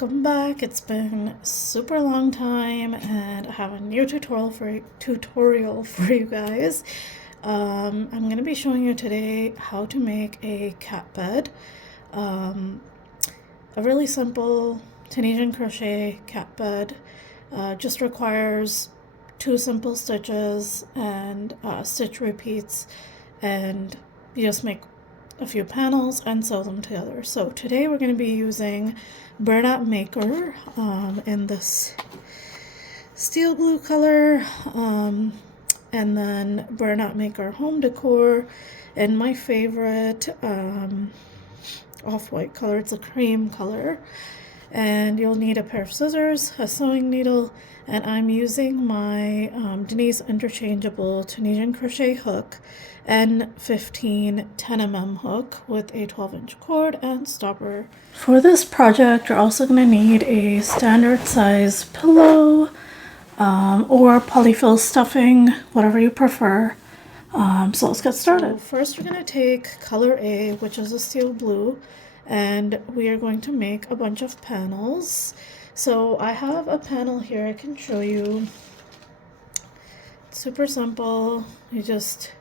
welcome back. It's been a super long time and I have a new tutorial for you guys. I'm gonna be showing you today how to make a cat bed. A really simple Tunisian crochet cat bed. Just requires 2 simple stitches and stitch repeats, and you just make a few panels and sew them together. So today we're going to be using Bernat Maker in this steel blue color, and then Bernat Maker Home Decor in my favorite off-white color. It's a cream color. And you'll need a pair of scissors, a sewing needle, and I'm using my Denise interchangeable Tunisian crochet hook N15 10mm hook with a 12-inch cord and stopper. For this project, you're also going to need a standard size pillow or polyfill stuffing, whatever you prefer. So let's get started. So first we're going to take Col A, which is a steel blue, and we are going to make a bunch of panels. So I have a panel here I can show you. It's super simple. You just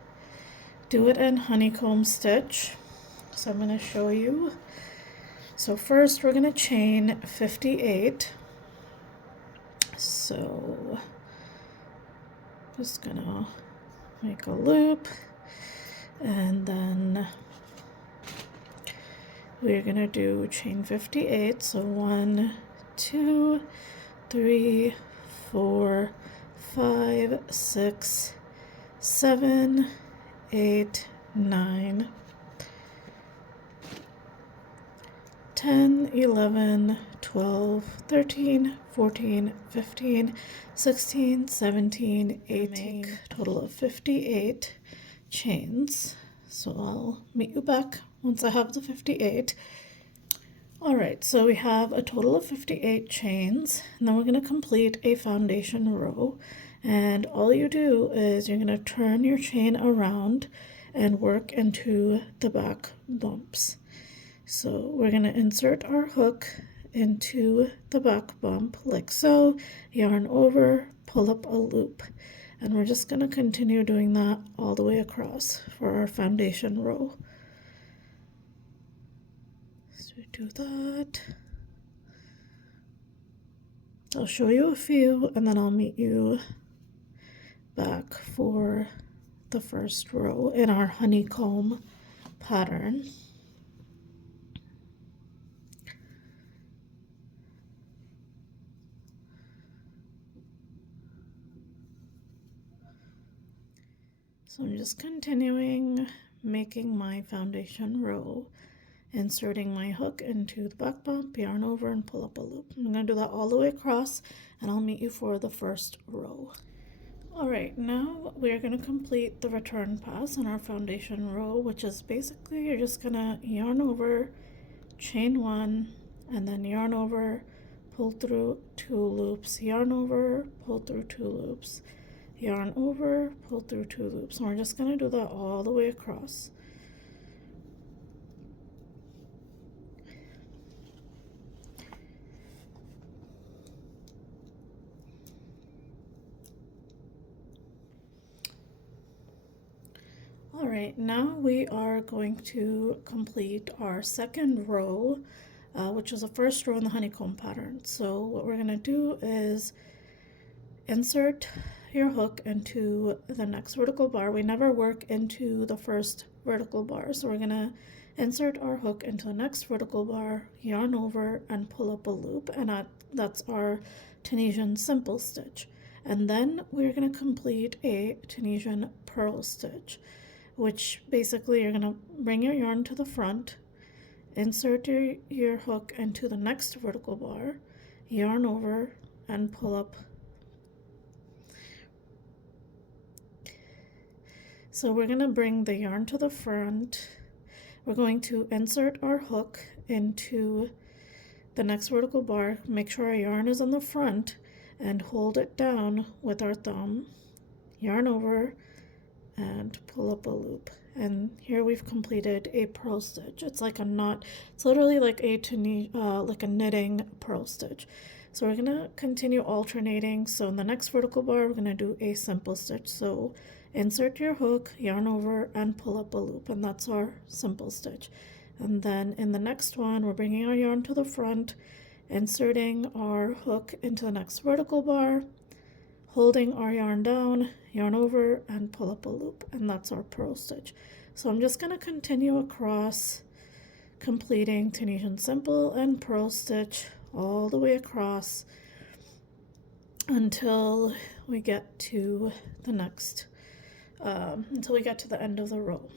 do it in honeycomb stitch. So I'm going to show you. So first we're going to chain 58. So just going to make a loop, and then we're gonna do chain 58. So 1, 2, 3, 4, 5, 6, 7, 8, 9, 10, 11, 12, 13, 14, 15, 16, 17, 18, total of 58 chains. So I'll meet you back once I have the 58. Alright, so we have a total of 58 chains, and then we're going to complete a foundation row. And all you do is you're going to turn your chain around and work into the back bumps. So we're going to insert our hook into the back bump like so, yarn over, pull up a loop. And we're just going to continue doing that all the way across for our foundation row. So do that. I'll show you a few and then I'll meet you back for the first row in our honeycomb pattern. So I'm just continuing making my foundation row, inserting my hook into the back bump, yarn over, and pull up a loop. I'm going to do that all the way across, and I'll meet you for the first row. Alright, now we're going to complete the return pass on our foundation row, which is basically you're just going to yarn over, chain 1, and then yarn over, pull through 2 loops, yarn over, pull through 2 loops, yarn over, pull through 2 loops. And we're just going to do that all the way across. Alright, now we are going to complete our second row, which is the first row in the honeycomb pattern. So what we're going to do is insert your hook into the next vertical bar. We never work into the first vertical bar, so we're going to insert our hook into the next vertical bar, yarn over, and pull up a loop, and that's our Tunisian simple stitch. And then we're going to complete a Tunisian purl stitch, which basically you're going to bring your yarn to the front, insert your hook into the next vertical bar, yarn over, and pull up. So we're going to bring the yarn to the front. We're going to insert our hook into the next vertical bar, make sure our yarn is on the front, and hold it down with our thumb, yarn over, and pull up a loop. And here we've completed a purl stitch. It's like a knot. It's literally like like a knitting purl stitch. So we're gonna continue alternating. So in the next vertical bar, we're gonna do a simple stitch. So insert your hook, yarn over, and pull up a loop, and that's our simple stitch. And then in the next one, we're bringing our yarn to the front, inserting our hook into the next vertical bar, holding our yarn down, yarn over, and pull up a loop, and that's our purl stitch. So I'm just going to continue across, completing Tunisian simple and purl stitch all the way across until we get to the next, until we get to the end of the row.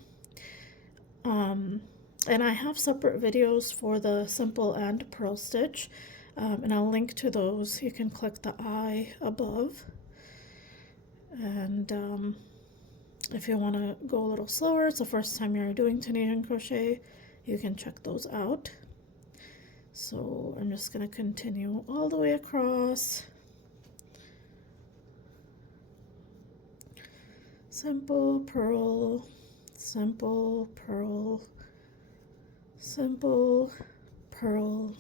And I have separate videos for the simple and purl stitch, and I'll link to those. You can click the I above. And if you want to go a little slower, it's the first time you're doing Tunisian crochet, you can check those out. So I'm just going to continue all the way across. Simple, purl, simple, purl, simple, purl.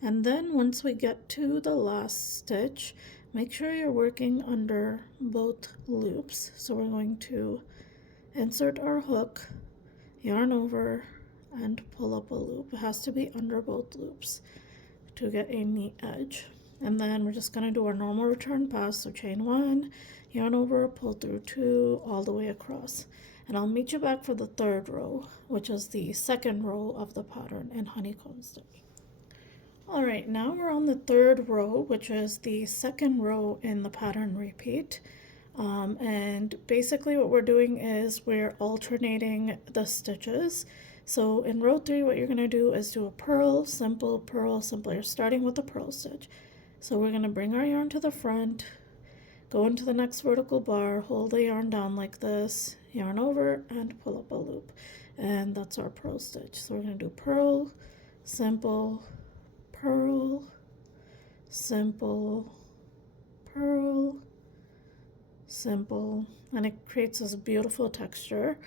And then once we get to the last stitch, make sure you're working under both loops. So we're going to insert our hook, yarn over, and pull up a loop. It has to be under both loops to get a neat edge. And then we're just going to do our normal return pass. So chain 1, yarn over, pull through 2, all the way across. And I'll meet you back for the third row, which is the second row of the pattern in honeycomb stitch. All right, now we're on the third row, which is the second row in the pattern repeat. And basically what we're doing is we're alternating the stitches. So in row 3, what you're going to do is do a purl, simple, purl, simple. You're starting with a purl stitch. So we're going to bring our yarn to the front, go into the next vertical bar, hold the yarn down like this, yarn over, and pull up a loop. And that's our purl stitch. So we're going to do purl, simple, purl, simple, purl, simple, and it creates this beautiful texture.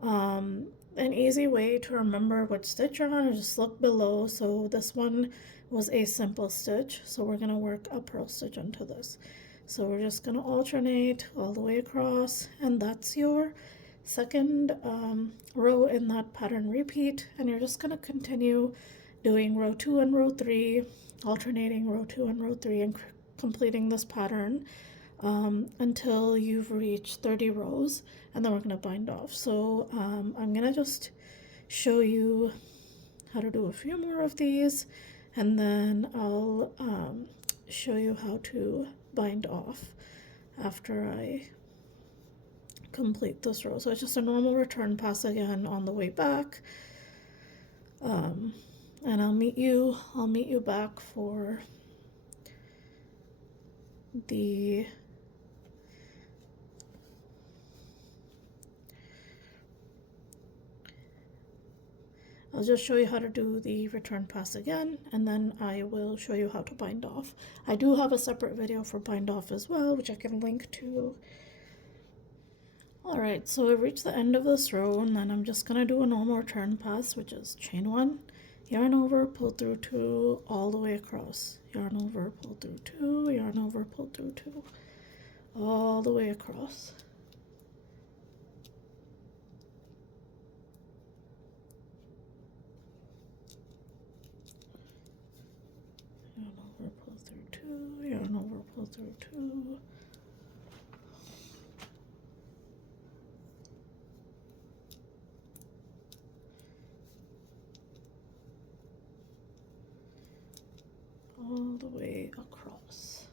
An easy way to remember which stitch you're on is just look below. So this one was a simple stitch, so we're going to work a purl stitch into this. So we're just going to alternate all the way across, and that's your second row in that pattern repeat. And you're just going to continue doing row 2 and row 3, alternating row 2 and row 3, and completing this pattern until you've reached 30 rows, and then we're going to bind off. So I'm going to just show you how to do a few more of these, and then I'll show you how to bind off after I complete this row. So it's just a normal return pass again on the way back. And I'll meet you back for the I'll just show you how to do the return pass again, and then I will show you how to bind off. I do have a separate video for bind off as well, which I can link to. Alright, so I've reached the end of this row, and then I'm just going to do a normal return pass, which is chain 1, yarn over, pull through 2, all the way across. Yarn over, pull through 2, yarn over, pull through 2, all the way across. Yarn over, pull through 2, yarn over, pull through 2. All the way across.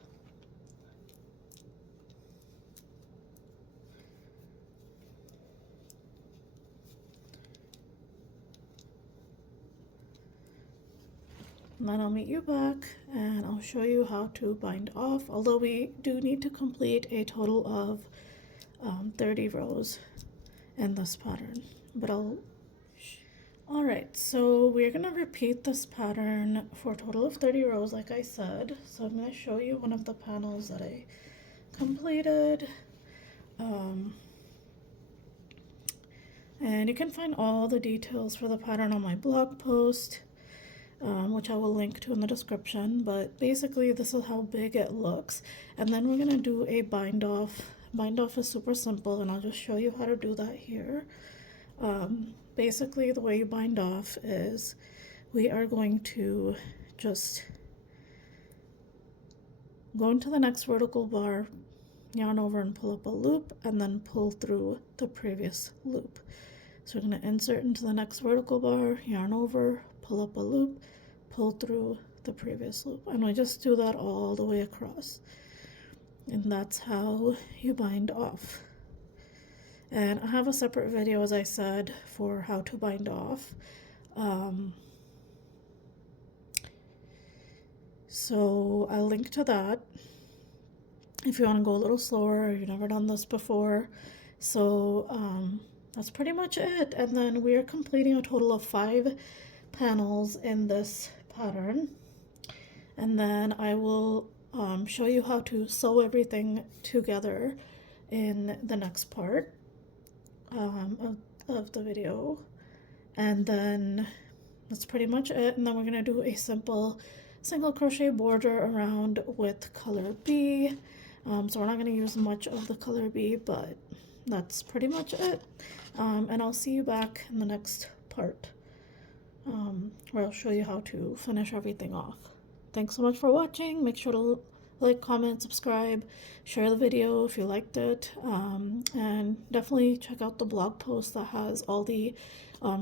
And then I'll meet you back and I'll show you how to bind off, although we do need to complete a total of 30 rows in this pattern, but Alright, so we're going to repeat this pattern for a total of 30 rows like I said. So I'm going to show you one of the panels that I completed. And you can find all the details for the pattern on my blog post, which I will link to in the description. But basically this is how big it looks. And then we're going to do a bind off. Bind off is super simple, and I'll just show you how to do that here. Basically the way you bind off is we are going to just go into the next vertical bar, yarn over and pull up a loop, and then pull through the previous loop. So we're going to insert into the next vertical bar, yarn over, pull up a loop, pull through the previous loop, and we just do that all the way across. And that's how you bind off. And I have a separate video, as I said, for how to bind off. So I'll link to that if you want to go a little slower or you've never done this before. So that's pretty much it. And then we are completing a total of 5 panels in this pattern. And then I will show you how to sew everything together in the next part of the video. And then that's pretty much it. And then we're going to do a simple single crochet border around with color B. So we're not going to use much of the color B, but that's pretty much it. And I'll see you back in the next part, where I'll show you how to finish everything off. Thanks so much for watching. Make sure to like, comment, subscribe, share the video if you liked it, and definitely check out the blog post that has all the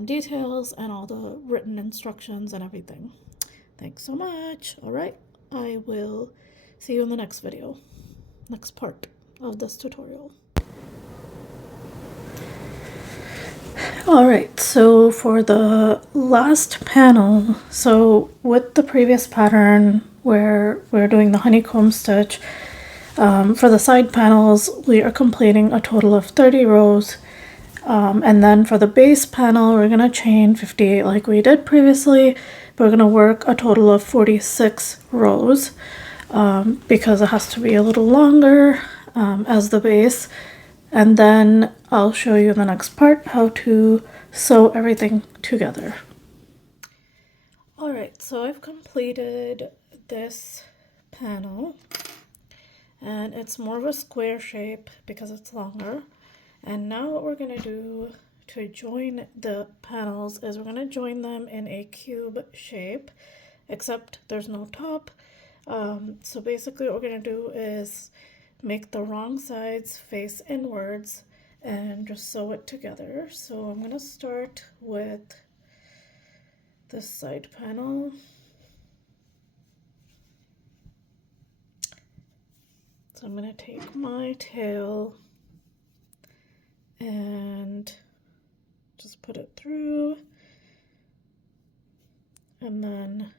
details and all the written instructions and everything. Thanks so much. All right, I will see you in the next video, next part of this tutorial. All right, so for the last panel, so with the previous pattern where we're doing the honeycomb stitch, for the side panels, we are completing a total of 30 rows. And then for the base panel, we're going to chain 58 like we did previously. We're going to work a total of 46 rows because it has to be a little longer as the base. And then I'll show you in the next part how to sew everything together. Alright, so I've completed this panel, and it's more of a square shape because it's longer. And now what we're going to do to join the panels is we're going to join them in a cube shape, except there's no top. So basically what we're going to do is make the wrong sides face inwards and just sew it together. So I'm going to start with this side panel. So I'm going to take my tail and just put it through, and then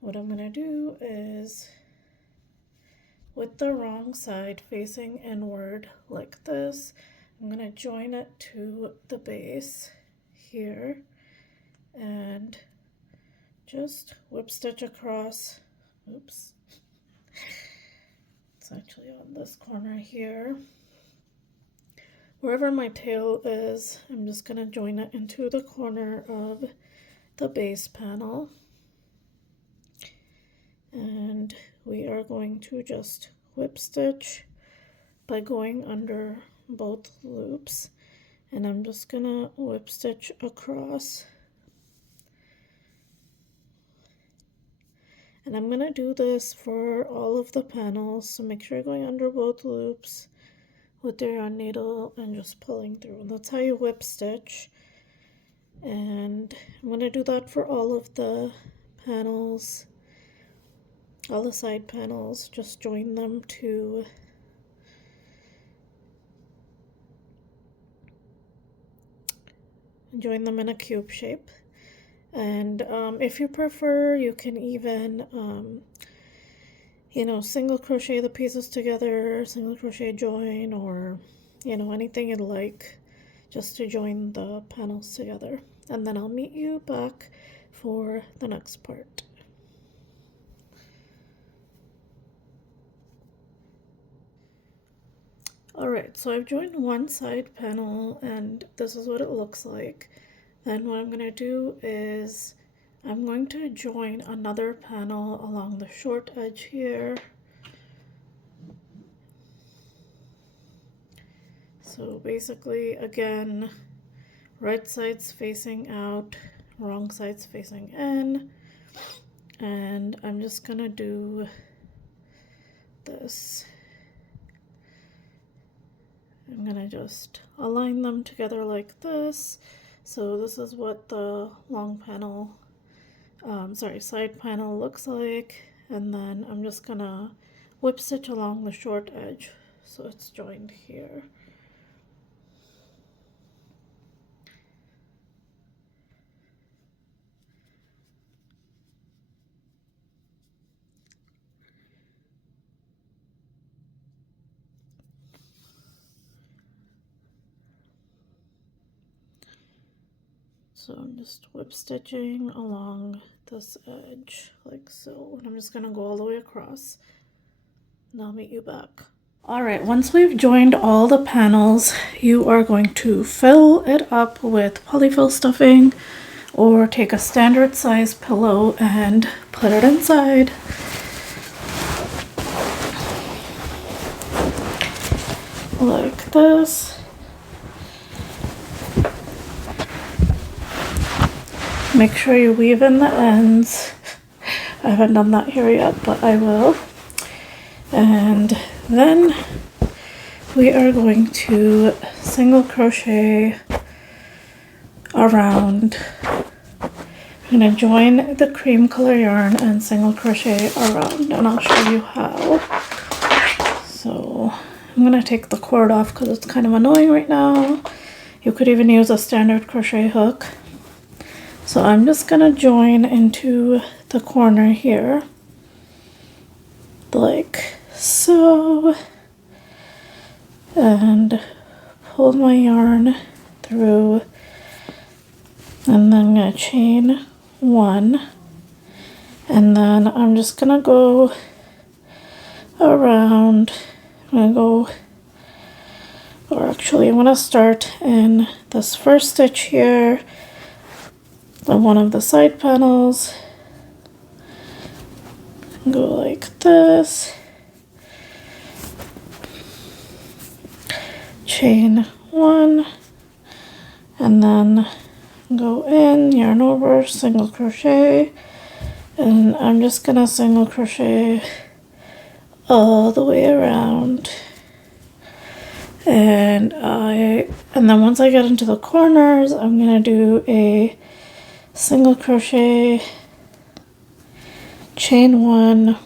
what I'm going to do is, with the wrong side facing inward like this, I'm going to join it to the base here and just whip stitch across. Oops, it's actually on this corner here. Wherever my tail is, I'm just going to join it into the corner of the base panel. And we are going to just whip stitch by going under both loops. And I'm just going to whip stitch across. And I'm going to do this for all of the panels, so make sure you're going under both loops with your yarn needle and just pulling through. And that's how you whip stitch. And I'm going to do that for all of the panels, all the side panels. Just join them in a cube shape. And if you prefer, you can even single crochet the pieces together, single crochet join, or anything you'd like, just to join the panels together. and then I'll meet you back for the next part. Alright, so I've joined one side panel and this is what it looks like. Then what I'm going to do is I'm going to join another panel along the short edge here. So basically, again, right side's facing out, wrong side's facing in, and I'm just going to do this. I'm gonna just align them together like this. So this is what the long panel, side panel looks like. And then I'm just gonna whip stitch along the short edge so it's joined here. So I'm just whip stitching along this edge like so, and I'm just gonna go all the way across, and I'll meet you back. Alright, once we've joined all the panels, you are going to fill it up with polyfill stuffing or take a standard size pillow and put it inside. Like this. Make sure you weave in the ends. I haven't done that here yet, but I will. And then we are going to single crochet around. I'm going to join the cream color yarn and single crochet around, and I'll show you how. So I'm going to take the cord off because it's kind of annoying right now. You could even use a standard crochet hook. So I'm just gonna join into the corner here, like so, and pull my yarn through, and then I'm gonna chain one, and then I'm just gonna go around. I'm gonna start in this first stitch here on one of the side panels, go like this, chain one, and then go in, yarn over, single crochet, and I'm just gonna single crochet all the way around. And then once I get into the corners, I'm gonna do a single crochet, chain one,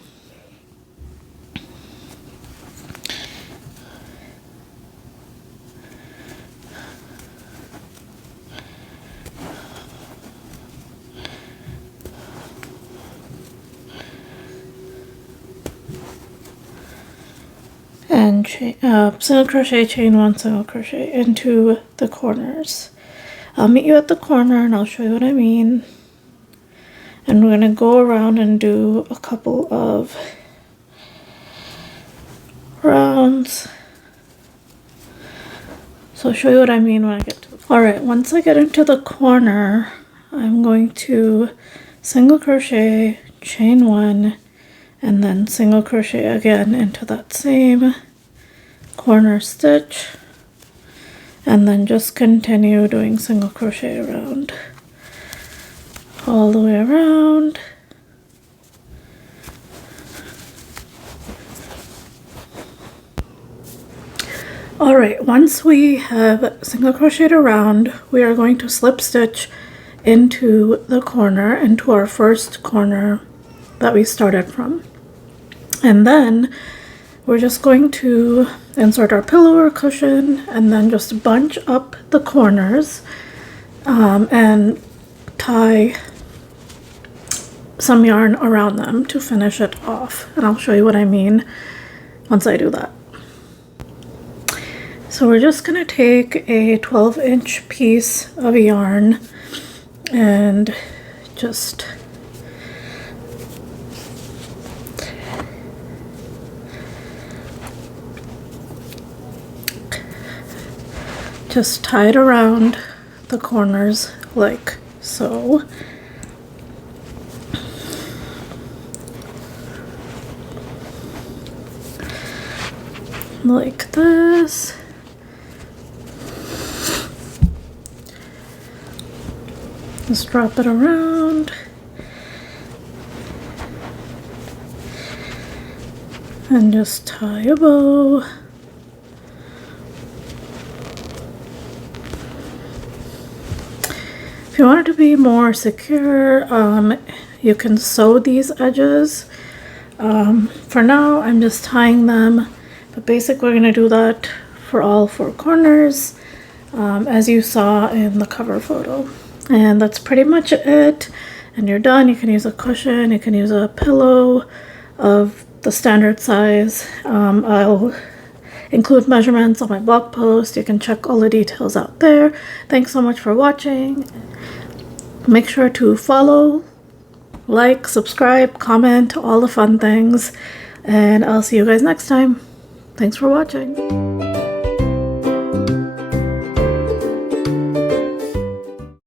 and single crochet, chain one, single crochet into the corners. I'll meet you at the corner and I'll show you what I mean. And we're going to go around and do a couple of rounds. So I'll show you what I mean when I get to the corner. Alright, once I get into the corner, I'm going to single crochet, chain one, and then single crochet again into that same corner stitch. And then just continue doing single crochet around, all the way around. Alright, once we have single crocheted around, we are going to slip stitch into the corner, into our first corner that we started from. And then we're just going to insert our pillow or cushion and then just bunch up the corners and tie some yarn around them to finish it off. And I'll show you what I mean once I do that. So we're just going to take a 12-inch piece of yarn and just tie it around the corners like so. Like this. Just drop it around. And just tie a bow. If you want it to be more secure, you can sew these edges. For now, I'm just tying them, but basically we're going to do that for all 4 corners, as you saw in the cover photo. And that's pretty much it. And you're done. You can use a cushion, you can use a pillow of the standard size. I'll include measurements on my blog post. You can check all the details out there. Thanks so much for watching. Make sure to follow, like, subscribe, comment, all the fun things. And I'll see you guys next time. Thanks for watching.